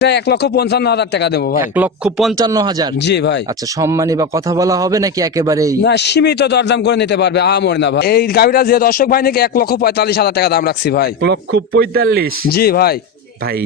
1,55,000 টাকা দেবো ভাই। 1,55,000। জি ভাই। আচ্ছা, সম্মানী বা কথা বলা হবে নাকি একেবারেই? না, সীমিত দরদাম করে নিতে পারবে, আহামরি না ভাই। এই গাড়িটা যে দর্শক ভাই নাকি 1,45,000 টাকা দাম রাখছি ভাই। 1,45,000। জি ভাই। ভাই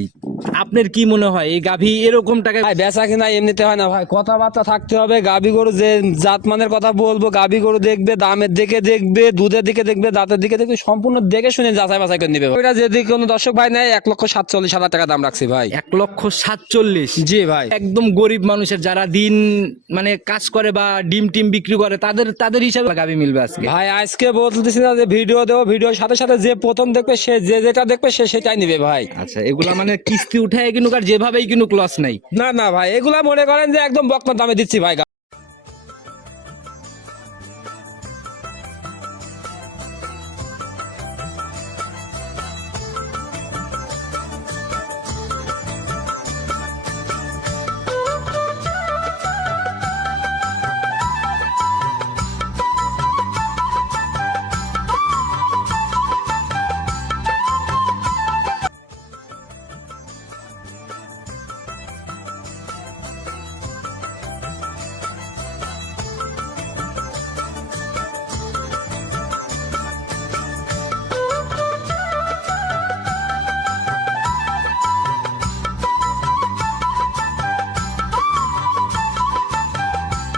আপনার কি মনে হয় এই গাভী এরকম টাকায়? ভাই বেচা কিনা এমনিতে হয় না ভাই, কথাবার্তা থাকতে হবে। গাভী গরু যে জাতমানের কথা বলবো, গাভী গরু দেখবে, দামের দিকে দেখবে, দুধের দিকে দেখবে, দাঁতের দিকে দেখবে, সম্পূর্ণ দেখে শুনে যাচাই বাছাই করে নিবে। ওইটা যদি কোনো দর্শক ভাই নেয় 1,47,000 টাকা দাম রাখছি ভাই। 1,47,000। জি ভাই। একদম গরিব মানুষের যারা দিন মানে কাজ করে বা ডিম টিম বিক্রি করে তাদের হিসাবে গাভী মিলবে আজকে। ভাই আজকে বলতেছি না যে ভিডিও দেবো, ভিডিওর সাথে সাথে যে প্রথম দেখবে সে যেটা দেখবে সে সেটাই নিবে ভাই। আচ্ছা, এগুলা মানে কিস্তি উঠায় কিনুক আর যেভাবেই কিনুক লস নাই? না না ভাই, এগুলা মনে করেন যে একদম বক্তার দামে দিচ্ছি ভাই।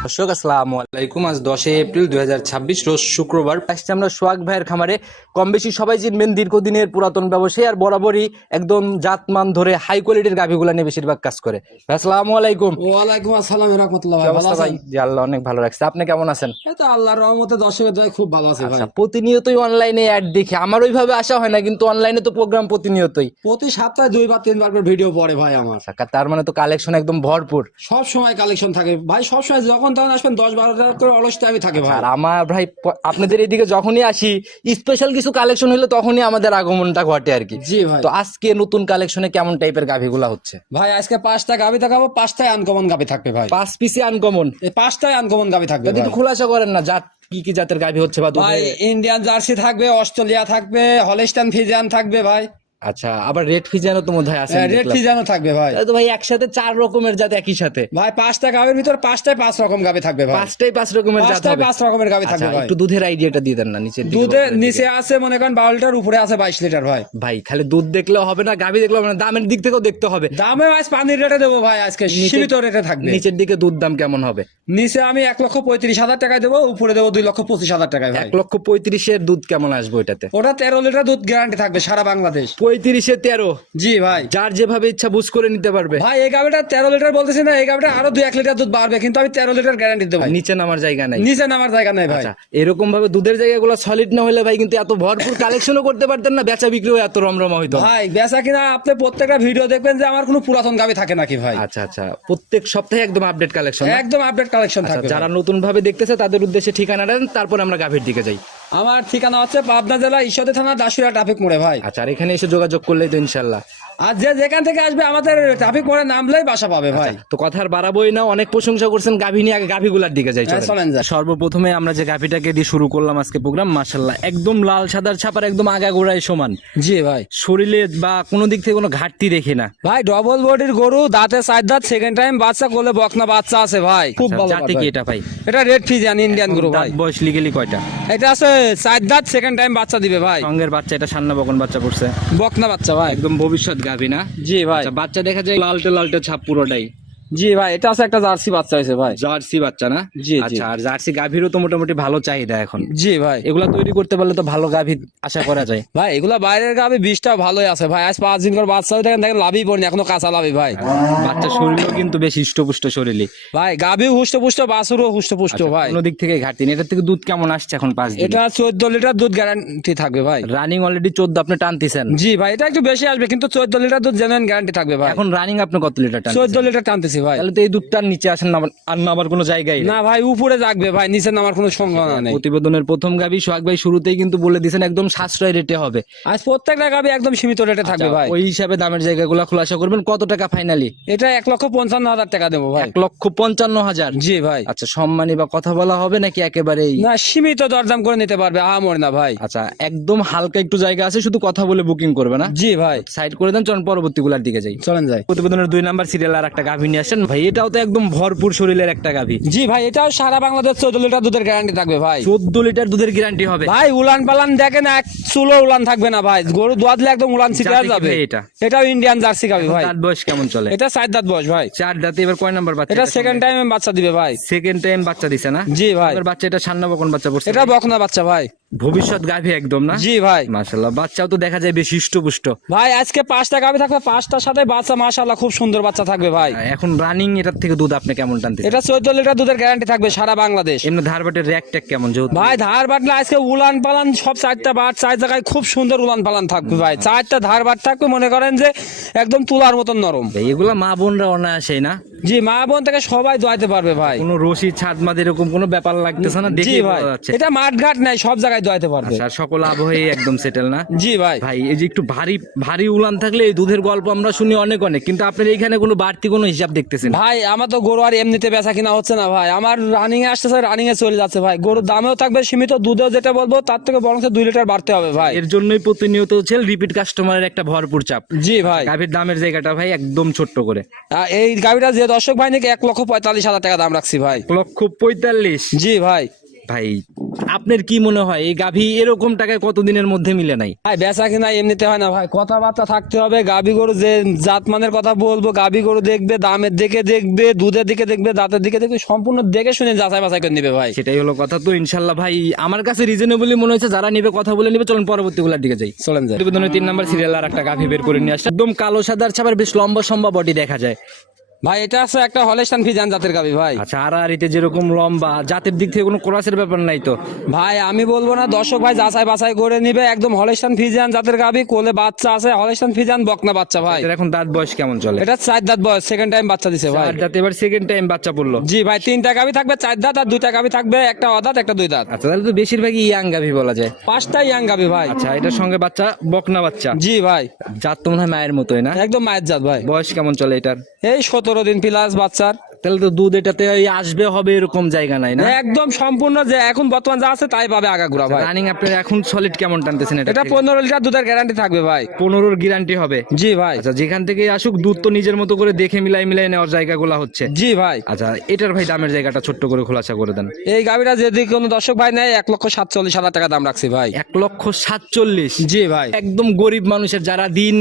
দর্শক আসসালামু আলাইকুম। আজ 10 এপ্রিল 2026 রোজ শুক্রবার। আসছে আমরা সোহাগ ভাইয়ের খামারে। কম বেশি সবাই চিনবেন, দীর্ঘদিনের পুরাতন ব্যবসায়ী আর বরাবরই একদম জাতমান ধরে হাই কোয়ালিটির গাভিগুলা নিয়ে বেশিরভাগ কাজ করে। আসসালামু আলাইকুম। ওয়ালাইকুম আসসালাম ওয়া রাহমাতুল্লাহ। কি অবস্থা ভাই? জি আল্লাহ অনেক ভালো রাখছে। আপনি কেমন আছেন? এই তো আল্লাহর রহমতে দর্শকের দয়ায় খুব ভালো আছে ভাই। আচ্ছা, প্রতিনিয়তই অনলাইনে অ্যাড দেখি, আমার ওইভাবে আসা হয় না, কিন্তু অনলাইনে তো প্রোগ্রাম প্রতিনিয়তই। প্রতি সপ্তাহে 2 বা 3 বার করে ভিডিও পড়ে ভাই আমার। আচ্ছা, তার মানে তো কালেকশন একদম ভরপুর। সব সময় কালেকশন থাকে ভাই, সব সময় যখন তখন আসবেন 10-12 করে অলস টাইমে থাকে ভাই। আর আমার ভাই আপনাদের এদিকে যখনই আসি স্পেশাল কিছু কালেকশন হলে তখনই আমাদের আগমনটা ঘটে আর কি। জি ভাই। তো আজকে নতুন কালেকশনে কেমন টাইপের গাভিগুলা হচ্ছে? ভাই আজকে 5টা গাভি দেখাবো, 5টাই আনকমন গাভি থাকবে ভাই। 5 পিসে আনকমন? এই 5টাই আনকমন গাভি থাকবে যদি ভাই। একটু খোলাসা করেন না, জাত কি কি জাতের গাভি হচ্ছে বা ভাই ইন্ডিয়ান জার্সি থাকবে, অস্ট্রেলিয়া থাকবে, হলস্টাইন ফ্রিজিয়ান থাকবে ভাই। আচ্ছা, আবার রেড ফিজিয়ানও তো মনে হয় আছে। রেড ফ্রিজিয়ানও থাকবে ভাই। তাহলে তো ভাই একসাথে 4 রকমের জাত একই সাথে। ভাই 5টা গাভির ভিতর 5টাই 5 রকম গাভি থাকবে ভাই। 5টাই 5 রকমের জাত 5টাই হবে? 5 রকমের গাভি থাকবে আচ্ছা, ভাই। একটু দুধের আইডিয়াটা দিয়ে দেন না। নিচের দিকে দুধের নিচে আছে মনে করেন 12 লিটার, উপরে আছে 22 লিটার ভাই। ভাই খালি দুধ দেখলেও হবে না, গাভি দেখলেও হবে না, দামের দিক থেকেও দেখতে হবে। দামে আজ পানির রেটে দেবো ভাই, আজকে সীমিত রেটে থাকবে। নিচের দিকে দুধ দাম কেমন হবে? নিচে আমি 1,35,000 টাকায় দেবো, উপরে দেবো 2,25,000 টাকায় ভাই। 1,35,000 দুধ কেমন আসবে ওইটাতে? ওটা 13 লিটার দুধ গ্যারান্টি থাকবে সারা বাংলাদেশ। 35-এ 13? জি ভাই। যার যেভাবে ইচ্ছা বুঝ করে নিতে পারবে। ভাই এই গাভিটা 13 লিটার বলতেছি না, এই গাভিটা আরো 2-1 লিটার দুধ বাড়বে, কিন্তু আমি 13 লিটার গ্যারান্টি দেবো। নিচে নামার জায়গা নাই? নিচে নামার জায়গা নেই ভাই। আচ্ছা, এরকম ভাবে দুধের জায়গাগুলো সলিড না হলে ভাই কিন্তু এত ভরপুর কালেকশনও করতে পারতেন না, বেচা বিক্রিও এত রমরমা হইতো। ভাই বেচা কিনা আপনি প্রত্যেকটা ভিডিও দেখবেন যে আমার কোনো পুরাতন গাভি থাকে নাকি ভাই। আচ্ছা আচ্ছা, প্রত্যেক সপ্তাহে একদম আপডেট কালেকশন? একদম আপডেট কালেকশন আচ্ছা, থাকবে। যারা নতুন ভাবে দেখতেছে তাদের উদ্দেশ্যে ঠিকানা দেন, তারপর আমরা গাভীর দিকে যাই। আমার ঠিকানা হচ্ছে পাবনা জেলা ঈশ্বরদী থানা দাসুরিয়া ট্রাফিক মোড়ে ভাই। আচ্ছা, আর এখানে এসে যোগাযোগ করলেই তো ইনশাল্লাহ। আর যে যেখান থেকে আসবে আমাদের ট্রাফিক মোড়ে নামলেই বাসা পাবে ভাই। তো কথা আর বাড়াবোই না, অনেক প্রশংসা করছেন গাভী নিয়ে, আগে গাভীগুলার দিকে যাই। হ্যাঁ, চলেন যাই। সর্বপ্রথমে আমরা যে গাভীটাকে দিয়ে শুরু করলাম আজকে প্রোগ্রাম, মাশাআল্লাহ একদম লাল সাদার ছাপার, একদম আগাগোড়ায় সমান। জি ভাই। শরীরে বা কোনো দিক থেকে কোনো ঘাটতি দেখি না ভাই ডবল বডির গরু, দাঁতে 4 দাঁত, সেকেন্ড টাইম বাচ্চা, কোলে বকনা বাচ্চা আছে ভাই। খুব ভালো জাতি কি এটা ভাই? এটা রেড ফিজিয়ান ইন্ডিয়ান গরু ভাই। দাঁত বয়স লিগেলি কয়টা? এটা আছে 4 দাঁত, সেকেন্ড টাইম বাচ্চা দিবে ভাই। সঙ্গের বাচ্চা এটা সান্না বকন বাচ্চা করছে, বকনা বাচ্চা ভাই। একদম ভবিষ্যৎ গাভী না? জি ভাই। আচ্ছা, বাচ্চা দেখা যায় লালটে লালটে ছাপ পুরোটাই। জি ভাই, এটা আছে একটা জার্সি বাচ্চা হয়েছে ভাই। জার্সি বাচ্চা না? জি, জি। আচ্ছা, আর জার্সি গাভীরও তো মোটামুটি ভালো চাহিদা এখন। জি ভাই। এগুলা তৈরি করতে পারলে তো ভালো গাভী আশা করা যায়। ভাই এগুলা বাইরের গাভি 20টা ভালোই আছে ভাই। আজ 5 দিন করে বাচ্চা হয়ে দেখেন লাভই পড়নি, এখনো কাঁচা লাভই ভাই। বাচ্চা শরীরও কিন্তু বেশ হৃষ্টপুষ্ট শরীরই। ভাই গাভি হুষ্টপুষ্ট, বাছুরও হুষ্টপুষ্ট ভাই। কোনো দিক থেকে ঘাটতি নেই। এটার থেকে দুধ কেমন আসছে এখন 5 দিন? এটা 14 লিটার দুধ গ্যারান্টি থাকবে ভাই। রানিং অলরেডি 14 আপনি টানতেছেন? জি ভাই, এটা একটু বেশি আসবে, কিন্তু 14 লিটার দুধ জেনুইন গ্যারান্টি থাকবে ভাই। এখন রানিং আপনি কত লিটার টানতেছেন? 14 লিটার টানতেছি রাখছি ভাই। তাহলে তো এই দুধটার নিচে আসেন না, আর না আবার কোনো জায়গায় না ভাই উপরে থাকবে ভাই, নিচে নামার কোনো সম্ভাবনা নেই। প্রতিবেদনের প্রথম গাভী সোহাগ ভাই শুরুতেই কিন্তু বলে দিয়েছেন একদম সাশ্রয় রেটে হবে। আজ প্রত্যেকটা গাবি একদম সীমিত রেটে থাকবে ভাই। ওই হিসাবে দামের জায়গাগুলো খোলাসা করবেন। কত টাকা ফাইনালি? এটা 1,55,000 টাকা দেবো ভাই। 1,55,000। জি ভাই। আচ্ছা, সম্মানী বা কথা বলা হবে নাকি একেবারেই? না সীমিত দরদাম করে নিতে পারবে, আহামরি না ভাই। আচ্ছা, একদম হালকা একটু জায়গা আছে, শুধু কথা বলে বুকিং করবে না? জি ভাই। সাইড করে দেন, চলুন পরবর্তী গুলার দিকে যাই। চলেন যাই। প্রতিবেদনের 2 নাম্বার সিরিয়াল আর একটা গাভী নিয়ে আসেন ভাই। এটাও তো একদম ভরপুর শরীরের একটা গাভী। জি ভাই, এটাও সারা বাংলাদেশ 14 লিটার দুধের গ্যারান্টি থাকবে ভাই। 14 লিটার দুধের গ্যারান্টি হবে ভাই উলান পালান দেখেন, এক চুলো উলান থাকবে না ভাই। গরু দোয়াতলে একদম উলান ছিটা জাতি কি যাবে। ভাই এটা? এটাও ইন্ডিয়ান জার্সি গাবি ভাই। দাঁত বয়স কেমন চলে? এটা 4 দাঁত বয়স ভাই। 4 দাঁতে। এবার কয় নাম্বার বাচ্চা? এটা সেকেন্ড টাইম বাচ্চা দিবে ভাই। সেকেন্ড টাইম বাচ্চা দিছে না? জি ভাই। এবার বাচ্চা এটা সান্না বকন বাচ্চা পড়ছে। এটা বকনা বাচ্চা ভাই। ভবিষ্যৎ গাভী একদম না? জি ভাই। মাশাআল্লাহ, বাচ্চাও তো দেখা যায় বেশ হৃষ্টপুষ্ট। ভাই আজকে 5টা গাবি থাকবে, 5টার সাথে বাচ্চা মাশাআল্লাহ খুব সুন্দর বাচ্চা থাকবে ভাই। এখন রানিং এটার থেকে দুধ আপনি কেমন টানতেছেন? এটা 14 লিটার দুধের গ্যারান্টি থাকবে সারা বাংলাদেশ। এমনি ধারবাটের র্যাক ট্যাক কেমন? যেহেতু ভাই ধার বাটলে আজকে উলান পালান সব 4টা বাট 4 জায়গায় খুব সুন্দর উলান পালান থাকবে ভাই। 4টা ধার বাট থাকবে, মনে করেন যে একদম তুলার মতন নরম। ভাই এগুলা মা বোনরা অনায়াসেই না? জি মা বোন থেকে সবাই দোয়াইতে পারবে ভাই। কোনো রশি ছাদ মাদ এরকম কোনো ব্যাপার লাগতেছে না, জি দেখে ভাই, বোঝা যাচ্ছে। এটা মাঠ ঘাট নাই, সব জায়গায় দোয়াইতে পারবে। আর সকল আবহাওয়াই একদম সেটেল না? জি ভাই। ভাই এই যে একটু ভারী ভারী উলান থাকলে এই দুধের গল্প আমরা শুনি অনেক অনেক, কিন্তু আপনার এইখানে কোনো বাড়তি কোনো হিসাব দেখতেছেন? ভাই আমার তো গরু আর এমনিতে বেচা কিনা হচ্ছে না ভাই, আমার রানিং এ আসতেছে, রানিং এ চলে যাচ্ছে ভাই। গরুর দামেও থাকবে সীমিত, দুধেও যেটা বলবো তার থেকে বরং 2 লিটার বাড়তে হবে ভাই। এর জন্যই প্রতিনিয়ত হচ্ছে রিপিট কাস্টমারের একটা ভরপুর চাপ। জি ভাই। গাভীর দামের জায়গাটা ভাই একদম ছোট্ট করে। এই গাড়িটা যে দর্শক ভাই নাকি 1,45,000 টাকা দাম রাখছি ভাই। 1,45,000? জি ভাই। ভাই আপনার কি মনে হয় এই গাভী এরকম টাকায় কতদিনের মধ্যে মিলে নাই? ভাই বেচা কিনা এমনিতে হয় না ভাই, কথাবার্তা থাকতে হবে। গাবি গরু যে জাতমানের কথা বলবো, গাবি গরু দেখবে, দামের দিকে দেখবে, দুধের দিকে দেখবে, দাঁতের দিকে দেখবে, সম্পূর্ণ দেখে শুনে যাচাই বাছাই করে নিবে ভাই। সেটাই হলো কথা। তো ইনশাল্লাহ ভাই আমার কাছে রিজনেবলি মনে হচ্ছে, যারা নিবে কথা বলে নিবে। চলুন পরবর্তী গুলার দিকে যাই। চলেন যাই। প্রতিবেদনের 3 নাম্বার সিরিয়াল আর একটা গাভী বের করে নিয়ে আসছে, একদম কালো সাদার ছাপার, বেশ লম্বা সম্বা বডি দেখা যায়। ভাই এটা আছে একটা হলস্টাইন ফ্রিজিয়ান জাতের গাবি ভাই। আচ্ছা, আড়াআড়িতে যেরকম লম্বা, জাতের দিক থেকে কোনো ক্রসের ব্যাপার নাই তো? ভাই আমি বলবো না, দর্শক ভাই যাচাই বাছাই করে নিবে। একদম হলস্টাইন ফ্রিজিয়ান জাতের গাবি, কোলে বাচ্চা আছে, হলস্টাইন ফ্রিজিয়ান বকনা বাচ্চা ভাই। এর এখন দাঁত বয়স কেমন চলে? এটা 4 দাঁত বয়স, সেকেন্ড টাইম বাচ্চা দিছে ভাই। 4 দাঁত, এবার সেকেন্ড টাইম বাচ্চা পড়লো। জি ভাই, 3টা গাবি থাকবে 4 দাঁত, আর 2টা গাবি থাকবে, একটা অদাঁত একটা 2 দাঁত। আচ্ছা, তাহলে তো বেশিরভাগই ইয়াং গাভী বলা যায়। 5টা ইয়াং গাবি ভাই। আচ্ছা, এটার সঙ্গে বাচ্চা বকনা বাচ্চা। জি ভাই। জাত তো মনে হয় মায়ের মতোই না? একদম মায়ের জাত ভাই। বয়স কেমন চলে এটার? এই 17 দিন প্লাস বাচ্চার। তাহলে তো দুধ এটাতে আসবে হবে এরকম জায়গা নাই না? একদম সম্পূর্ণ যে এখন বর্তমান যা আছে তাই পাবে আগাগুড়া ভাই। রানিং আপনার এখন সলিড কেমন টানতেছেন এটা? এটা 15 লিটার দুধের গ্যারান্টি থাকবে ভাই। 15-র গ্যারান্টি হবে? জি ভাই। আচ্ছা, যেখান থেকে আসুক দুধ তো নিজের মতো করে দেখে মিলাই মিলাই নেওয়ার জায়গাগুলো হচ্ছে। জি ভাই। আচ্ছা, এটার ভাই দামের জায়গাটা ছোট্ট করে খোলাসা করে দেন। এই গাবিটা যদি কোনো দর্শক ভাই নেয় 1,47,000 টাকা দাম রাখছি ভাই। 1,47,000? জি ভাই। একদম গরিব মানুষের, যারা দিন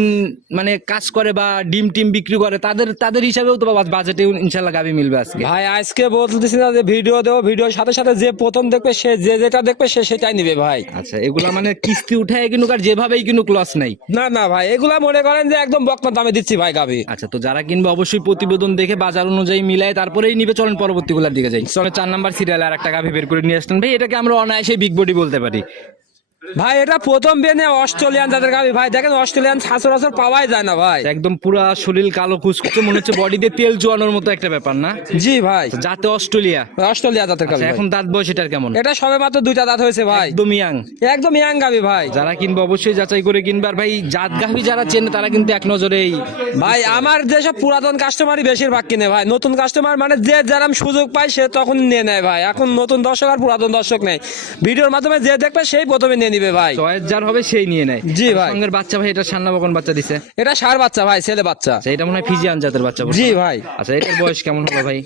মানে কাজ করে বা ডিম টিম বিক্রি করে, তাদের হিসাবেও তো বাজেটে ইনশাল্লাহ গাবি মিলবে আজকে। ভাই আজকে বলতেছি না যে ভিডিও দেবো, ভিডিওর সাথে সাথে যে প্রথম দেখবে সে যেটা দেখবে সে সেটাই নিবে ভাই। আচ্ছা, এগুলা মানে কিস্তি উঠায় কিনুক আর যেভাবেই কিনুক লস নাই? না না ভাই, এগুলা মনে করেন যে একদম বকনা দামে দিচ্ছি ভাই গাবি। আচ্ছা, তো যারা কিনবে অবশ্যই প্রতিবেদন দেখে বাজার অনুযায়ী মিলায় তারপরেই নিবে। চলেন পরবর্তী গুলার দিকে যাই। চলে 4 নাম্বার সিরিয়াল আর একটা গাভী বের করে নিয়ে আসলেন ভাই। এটাকে আমরা অনায়াসে বিগ বডি বলতে পারি। ভাই এটা প্রথম বেনে অস্ট্রেলিয়ান জাতের গাবি ভাই। দেখেন অস্ট্রেলিয়ান সচরাচর পাওয়াই যায় না ভাই। একদম পুরা শরীর কালো কুচকুচে, মনে হচ্ছে বডিতে তেল চুয়ানোর মতো একটা ব্যাপার না? জি ভাই। যাতে অস্ট্রেলিয়া? অস্ট্রেলিয়া জাতের গাবি আচ্ছা, ভাই। এখন দাঁত বয়স এটার কেমন? এটা সবে মাত্র 2টা দাঁত হয়েছে ভাই। একদম ইয়াং? একদম ইয়াং গাবি ভাই। যারা কিনবে অবশ্যই যাচাই করে কিনবে। আর ভাই জাত গাভী যারা চেনে তারা কিন্তু এক নজরেই ভাই আমার যেসব পুরাতন কাস্টমারই বেশিরভাগ কিনে ভাই। নতুন কাস্টমার মানে যে যারা সুযোগ পায় সে তখন নিয়ে নেয় ভাই। এখন নতুন দর্শক আর পুরাতন দর্শক নেই, ভিডিওর মাধ্যমে যে দেখবে সেই প্রথমে নিয়ে নিবে ভাই। চয়েস যার হবে সেই নিয়ে নেয়। জি ভাই। সঙ্গের বাচ্চা ভাই, এটা সান্না বকন বাচ্চা দিছে? এটা ষাঁড় বাচ্চা ভাই, ছেলে বাচ্চা। আচ্ছা, এটা মনে হয় ফিজিয়ান জাতের বাচ্চা বলছো? জি ভাই। আচ্ছা, এটার বয়স কেমন হলো ভাই?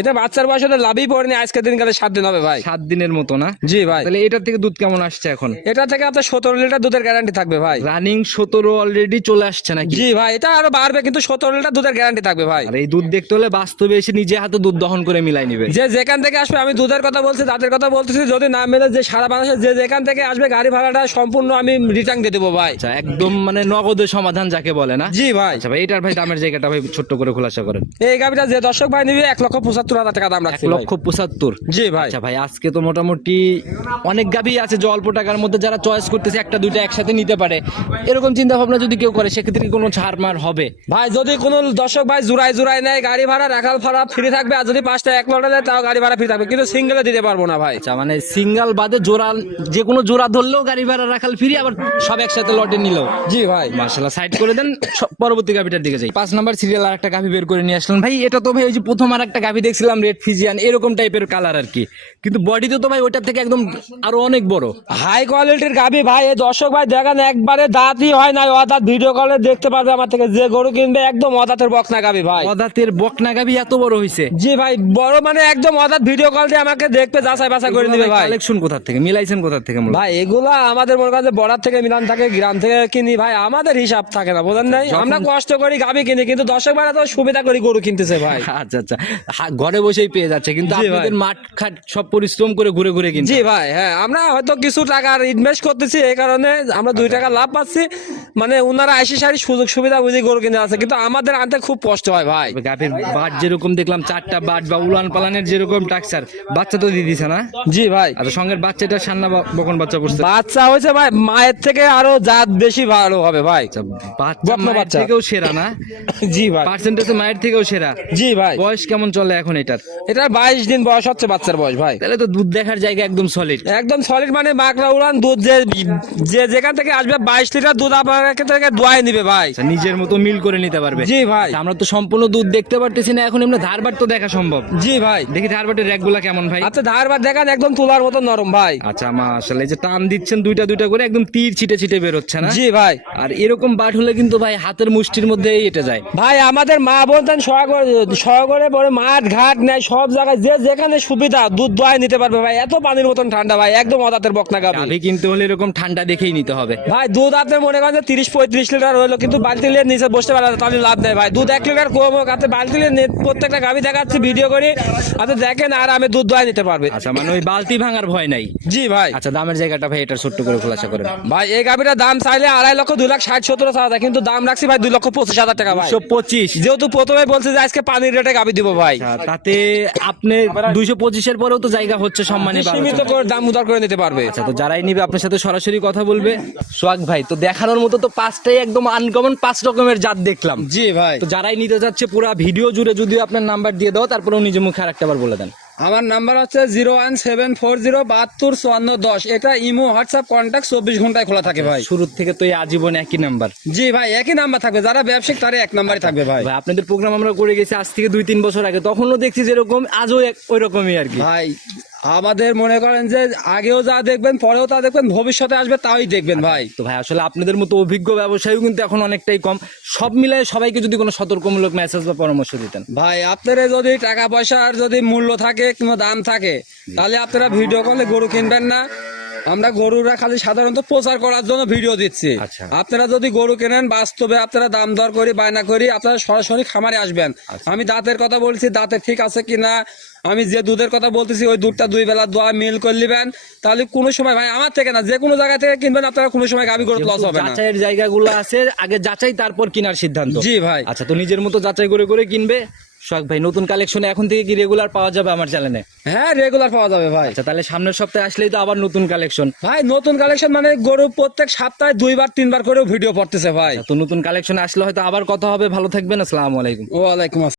এটা বাচ্চার বয়স হলে লাভই পড়েনি, আজকের দিন কালে 7 দিন হবে ভাই। 7 দিনের মতো না? জি ভাই। তাহলে এটার থেকে দুধ কেমন আসছে এখন? এটা থেকে আপনার 17 লিটার দুধের গ্যারান্টি থাকবে ভাই। রানিং 17 অলরেডি চলে আসছে নাকি? জি ভাই, এটা আরো বাড়বে, কিন্তু 17 লিটার দুধের গ্যারান্টি থাকবে ভাই। আর এই দুধ দেখতে হলে বাস্তবে এসে নিজে হাতে দুধ দহন করে মিলাই নিবে। যে যেখান থেকে আসবে, আমি দুধের কথা বলছি, দাঁতের কথা বলতেছি, যদি না মেলে যে সারা বাংলাদেশে যে যেখান থেকে আসবে গাড়ি ভাড়াটা সম্পূর্ণ আমি রিটার্ন দিয়ে দেবো ভাই। আচ্ছা, একদম মানে নগদের সমাধান যাকে বলে না? জি ভাই। আচ্ছা ভাই, এটার ভাই দামের জায়গাটা ভাই ছোট্ট করে খোলাসা করেন। এই গাবিটা যে দর্শক ভাই নিবে 1,75,000 টাকা দাম রাখছি ভাই। 1,75,000। জি ভাই। আচ্ছা ভাই, আজকে তো মোটামুটি অনেক গাভী আছে যে অল্প টাকার মধ্যে যারা চয়েস করতেছে একটা দুইটা একসাথে নিতে পারে, এরকম চিন্তা ভাবনা যদি কেউ করে সেক্ষেত্রে কি কোনো ছাড় মার হবে? ভাই যদি কোনো দর্শক ভাই জোড়ায় নেয় গাড়ি ভাড়া রাখাল ভাড়া ফ্রি থাকবে, আর যদি 5টা 1 লটে দেয় তাও গাড়ি ভাড়া ফ্রি থাকবে, কিন্তু সিঙ্গেলে দিতে পারবো না ভাই। আচ্ছা, মানে সিঙ্গেল বাদে জোড়া, যে কোনো জোড়া ধরলেও গাড়ি ভাড়া রাখাল ফ্রি, আবার সব একসাথে লটে নিলেও। জি ভাই। মাশাআল্লাহ, সাইড করে দেন, পরবর্তী গাভিটার দিকে যাই। 5 নাম্বার সিরিয়াল আর একটা গাভি বের করে নিয়ে আসলেন ভাই। এটা তো ভাই ওই যে প্রথম আর একটা গাভি দেখছিলাম রেড ফিজিয়ান, এরকম টাইপের কালার আর কি, কিন্তু বডিতে তো ভাই ওইটার থেকে একদম আরো অনেক বড়। হাই কোয়ালিটির গাবি ভাই। এই দর্শক ভাই দেখেন একবারে দাঁতই হয় না, অদাঁত ভিডিও কলে দেখতে পারবে আমার থেকে, যে গরু কিনবে একদম অদাঁতের বকনা গাবি ভাই। অদাতের বকনা গাভি এত বড় হইছে? জি ভাই, বড় মানে একদম অদাঁত ভিডিও কল দিয়ে আমাকে দেখবে, যাচাই বাছাই করে নিবে ভাই। কালেকশন কোথা থেকে মিলাইছেন, কোথা থেকে মূলত? ভাই এগুলা আমাদের মনে করেন যে বর্ডার থেকে মিলান থাকে, গ্রাম থেকে কিনি ভাই, আমাদের হিসাব থাকে না, বোঝেন নাই? আমরা কষ্ট করি গাবি কিনি, কিন্তু দর্শক ভাই তো সুবিধা করি গরু কিনতেছে ভাই। আচ্ছা আচ্ছা, ঘরে বসেই পেয়ে যাচ্ছে, কিন্তু জি ভাই। আপনাদের মাঠ খাট সব পরিশ্রম করে ঘুরে ঘুরে কিনতে। জি ভাই, হ্যাঁ আমরা হয়তো কিছু টাকা ইনভেস্ট করতেছি, এই কারণে আমরা 2 টাকা লাভ পাচ্ছি, মানে ওনারা 80 সুযোগ সুবিধা বুঝে গরু কিনে আছে, কিন্তু আমাদের আনতে খুব কষ্ট হয় ভাই। গাভীর বাট যেরকম দেখলাম 4টা বাট বা উলান পালানের যেরকম টাকসার, বাচ্চা তো দিয়ে দিছে না? জি ভাই। আচ্ছা, সঙ্গের বাচ্চাটা সান্না বকন বাচ্চা করছে। বাচ্চা হয়েছে ভাই মায়ের থেকে আরো জাত বেশি ভালো হবে ভাই। বাচ্চা বকনা মায়ের বাচ্চা। থেকেও সেরা না? জি ভাই। পার্সেন্টেজে মায়ের থেকেও সেরা। জি ভাই। বয়স কেমন চলে এখন এটার? এটার 22 দিন বয়স হচ্ছে বাচ্চার বয়স ভাই। তাহলে তো দুধ দেখার জায়গা একদম সলিড। একদম সলিড, মানে মাকড়া উড়ান দুধ, যে যে যেখান থেকে আসবে 22 লিটার দুধ আপনার থেকে দোয়াই নিবে ভাই। আচ্ছা, নিজের মতো মিল করে নিতে পারবে। জি ভাই। আচ্ছা, আমরা তো সম্পূর্ণ দুধ দেখতে পারতেছি না এখন, এমনি ধারবাট তো দেখা সম্ভব। জি ভাই। দেখি ধারবাটের র্যাকগুলা কেমন ভাই। আচ্ছা ধারবার দেখেন একদম তুলার মতো নরম ভাই। আচ্ছা, আসলে এই যে টান দিচ্ছেন দুইটা দুইটা করে, একদম তীর ছিটে ছিটে বের হচ্ছে না? জি ভাই। আর এরকম বাট হলে কিন্তু ভাই হাতের মুষ্টির মধ্যেই এটা যায়। ভাই আমাদের মা বলতেন সহগরে বড় মাঠ ঘাট নেয় সব জায়গায়, যে যেখানে সুবিধা দুধ দোয়াই নিতে পারবে ভাই, এত পানির মতন ঠান্ডা ভাই, একদম অদাতের বকনা গাবি। গাভী কিনতে হলে এরকম ঠান্ডা দেখেই নিতে হবে ভাই। দুধ আপনি মনে করেন যে 30-35 লিটার হইলো, কিন্তু বালতি নিয়ে নিচে বসতে পারে না, তাহলে লাভ নেই ভাই। দুধ 1 লিটার কম হোক, আপনি বালতি নিয়ে প্রত্যেকটা গাভি দেখাচ্ছি ভিডিও করি, আপনি দেখেন আর আমি দুধ দোয়াই নিতে পারবে। আচ্ছা, মানে ওই বালতি ভাঙার ভয় নাই। জি ভাই। আচ্ছা, দামের জায়গাটা ভাই এটা ছোট্ট করে খোলাসা করেন। ভাই এই গাভিটার দাম চাইলে 2.5 লক্ষ 2,60,70,000, কিন্তু দাম রাখছি ভাই 2,25,000 টাকা ভাই। 225? যেহেতু প্রথমে বলছে যে আজকে পানির রেটে গাভি দিব ভাই, তাতে আপনি 225-এর পরেও তো জায়গা হচ্ছে সম্মানী সীমিত করে দাম উদার করে নিতে পারবে। আচ্ছা, তো যারাই নিবে আপনার সাথে সরাসরি কথা বলবে। সোহাগ ভাই, তো দেখানোর মতো তো 5টাই একদম আনকমন 5 রকমের জাত দেখলাম। জি ভাই। তো যারাই নিতে যাচ্ছে পুরো ভিডিও জুড়ে যদি আপনার নাম্বার দিয়ে দাও, তারপরেও নিজে মুখে আরেকটা বার বলে দেন। আমার নাম্বার হচ্ছে 01740725410। এটা ইমো হোয়াটসঅ্যাপ কন্ট্যাক্ট 24 ঘন্টায় খোলা থাকে ভাই। শুরু থেকে তো এই আজীবন একই নাম্বার? জি ভাই, একই নাম্বার থাকবে, যারা ব্যবসায়িক তারা 1 নাম্বারই থাকবে ভাই। ভাই, আপনাদের প্রোগ্রাম আমরা করে গেছি আজ থেকে 2-3 বছর আগে, তখনও দেখছি যেরকম, আজও ওই রকমই আর কি ভাই আমাদের মনে করেন যে আগেও যা দেখবেন পরেও তা দেখবেন, ভবিষ্যতে আসবে তাই দেখবেন ভাই। তো ভাই, আসলে আপনাদের মতো অভিজ্ঞ ব্যবসায়ীও কিন্তু এখন অনেকটাই কম। সব মিলায় সবাইকে যদি কোনো সতর্কমূলক মেসেজ বা পরামর্শ দিতেন। ভাই আপনারা যদি টাকা পয়সার যদি মূল্য থাকে, কোনো দাম থাকে, তাহলে আপনারা ভিডিও কলে গরু কিনবেন না। আমরা গরুরা খালি সাধারণত প্রচার করার জন্য ভিডিও দিচ্ছি। আচ্ছা। আপনারা যদি গরু কেনেন বাস্তবে আপনারা দাম দর করি বায়না করি আপনারা সরাসরি খামারে আসবেন। আমি দাঁতের কথা বলছি, দাঁতে ঠিক আছে কিনা, আমি যে দুধের কথা বলতেছি ওই দুধটা 2 বেলা দোয়া মিল করে নেবেন, তাহলে কোনো সময় ভাই আমার থেকে না যে কোনো জায়গা থেকে কিনবেন আপনারা কোনো সময় গাভী গরু লস হবে না। যাচাইয়ের জায়গাগুলো আছে, আগে যাচাই তারপর কেনার সিদ্ধান্ত। জি ভাই। আচ্ছা, তো নিজের মতো যাচাই করে করে কিনবে। সোহাগ ভাই, নতুন কালেকশনে এখন থেকে কি রেগুলার পাওয়া যাবে আমার চ্যানেলে? হ্যাঁ রেগুলার পাওয়া যাবে ভাই। আচ্ছা, তাহলে সামনের সপ্তাহে আসলেই তো আবার নতুন কালেকশন। ভাই নতুন কালেকশন মানে গরু প্রত্যেক সপ্তাহে 2-3 বার করেও ভিডিও পড়তেছে ভাই। তো নতুন কালেকশন আসলে হয়তো আবার কথা হবে। ভালো থাকবেন, আসসালামু আলাইকুম। ওয়ালাইকুম আসসালাম।